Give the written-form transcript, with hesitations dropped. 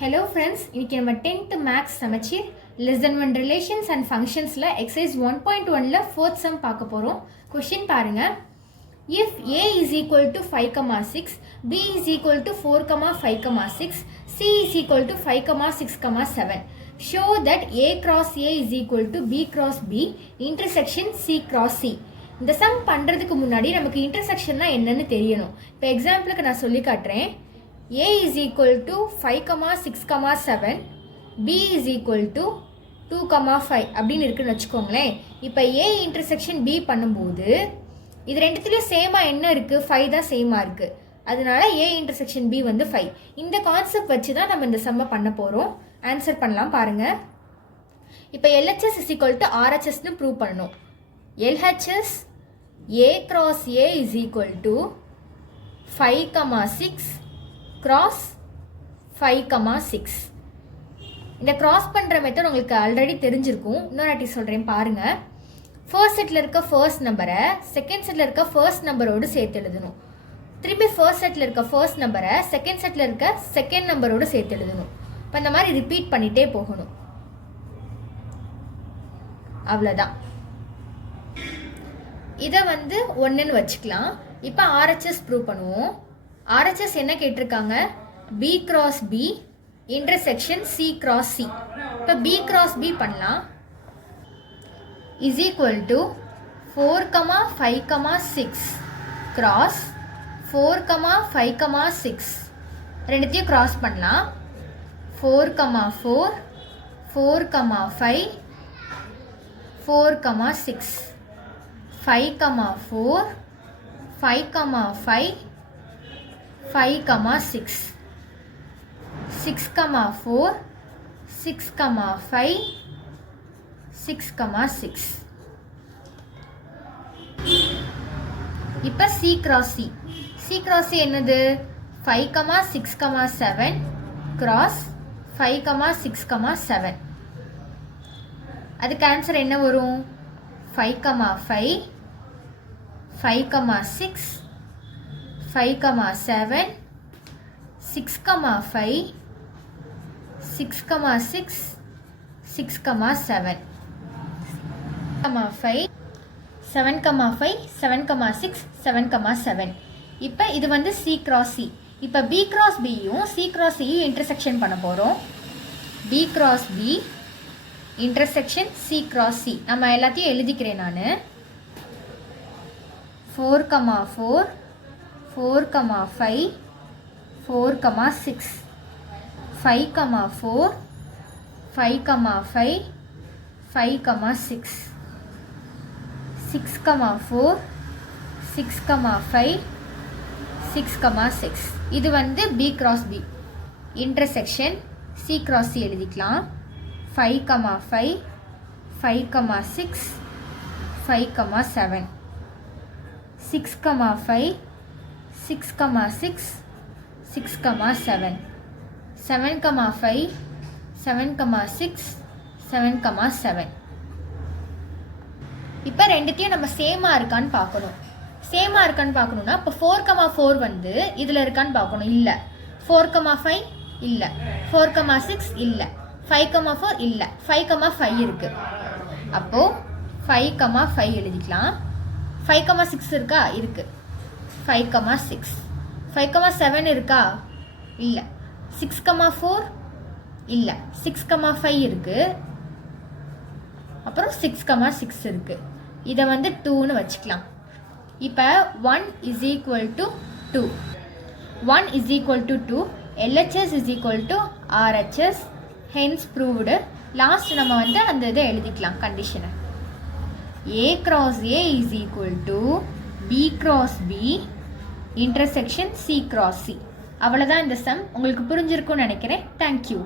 Hello friends, இன்னைக்கு நம்ம 10th Maths சமச்சீர் Lesson 1 Relations and Functionsல Exercise 1.1ல 4th sum பார்க்க போறோம். Question பாருங்க. If A is equal to 5,6, B is equal to 4,5,6, C is equal to 5,6,7. Show that A cross A is equal to B cross B intersection C cross C. இந்த sum பண்றதுக்கு முன்னாடி நமக்கு இன்டர்செக்ஷன்னா என்னன்னு தெரியணும். இப்போ எக்ஸாம்பிளுக்கு நான் சொல்லி காட்டுறேன். A is equal to 5,6,7, B is equal to 2,5 அப்படின்னு இருக்குன்னு வச்சுக்கோங்களேன். இப்போ A intersection B பண்ணும்போது இது ரெண்டுத்துலேயும் சேமாக என்ன இருக்குது? 5 தான் சேமாக இருக்குது. அதனால A intersection B வந்து 5. இந்த கான்செப்ட் வச்சு தான் நம்ம இந்த சம்மை பண்ண போகிறோம். ஆன்சர் பண்ணலாம் பாருங்கள். இப்போ LHS is equal to RHSன்னு ப்ரூவ் பண்ணணும். LHS A cross A is equal to 5,6 cross 5,6. இந்த cross பண்ணுற மெத்தட் உங்களுக்கு ஆல்ரெடி தெரிஞ்சிருக்கும். இன்னொரு வாட்டி சொல்கிறேன் பாருங்கள். ஃபர்ஸ்ட் செட்டில் இருக்க ஃபர்ஸ்ட் நம்பரை செகண்ட் செட்டில் இருக்க ஃபர்ஸ்ட் நம்பரோடு சேர்த்து எழுதணும். திரும்பி ஃபர்ஸ்ட் செட்டில் இருக்க ஃபர்ஸ்ட் நம்பரை செகண்ட் செட்டில் இருக்க செகண்ட் நம்பரோடு சேர்த்து எழுதணும். இப்போ இந்த மாதிரி ரிப்பீட் பண்ணிகிட்டே போகணும். அவ்வளோதான். இதை வந்து ஒன்றுன்னு வச்சுக்கலாம். இப்போ ஆர்ஹெச்எஸ் ப்ரூவ் பண்ணுவோம். RHS என்ன கேட்டிருக்காங்க? B cross B intersection C cross C. இப்போ B cross B பண்ணலாம். is equal to 4,5,6 cross 4,5,6. ரெண்டுத்தையும் cross பண்ணலாம். 4,4 4,5 4,6 5,4 5,5 5,6 6,4 6,5 6,6. இப்போ C cross C. C cross C என்னது? 5,6,7 cross 5,6,7. அதுக்கு ஆன்சர் என்ன வரும்? 5,5 5,6 5,7 6,5 6,6 6,7 5 7,5 7,6 7,7. இப்போ இது வந்து C cross C. இப்போ B cross Bயும் C cross Cயும் இன்டர்செக்ஷன் பண்ண போகிறோம். B cross B intersection C cross C. நம்ம எல்லாத்தையும் எழுதிக்கிறேன் நான். 4,4 4,5 4,6 5,4 5,5 5,6 6,4 6,5 6,6. இது வந்து B cross B intersection C cross C எழுதிக்கலாம். 5,5 5,6 5,7 6,5 6,6 6,7 7,5 7,6 7,7. இப்போ ரெண்டுத்தையும் நம்ம சேமாக இருக்கான்னு பார்க்கணும். சேமாக இருக்கான்னு பார்க்கணுன்னா இப்போ 4,4 வந்து இதில் இருக்கான்னு பார்க்கணும். இல்லை. 4,5 இல்லை. 4,6 இல்லை. 5,4 இல்லை. 5,5 இருக்குது. அப்போது 5,5 எழுதிக்கலாம். 5,6 இருக்கா? இருக்குது. 5,6 5,7 இருக்கா? இல்லை. 6,4 இல்லை. 6,5 இருக்குது. அப்புறம் 6,6 இருக்குது. இதை வந்து 2ன்னு வச்சுக்கலாம். இப்போ 1 is equal to 2. 1 is equal to 2. LHS is equal to RHS. Hence proved. Last நம்ம வந்து அந்த இதை எழுதிக்கலாம் கண்டிஷனை. A cross A is equal to B cross B intersection C cross C. அவ்வளோதான் இந்த சம். உங்களுக்கு புரிஞ்சிருக்கும்னு நினைக்கிறேன். தேங்க்யூ.